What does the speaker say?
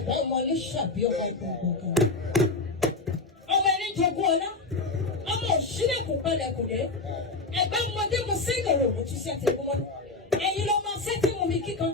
ẹ̀gbọ́n ọmọ ní ṣàbí ọmọ gbọ̀ngbọ̀n. Ọmọ ẹni jogún ọlá. Ọmọ òṣìlẹ̀kùn pẹ̀lẹ́kùnlé. Ẹ̀gbọ́n ọmọdé mo sí ìdòrò òtún sí àtẹ̀kùn mọ́. Ẹ̀yin ló máa fẹ́ tí mo mi kíkan.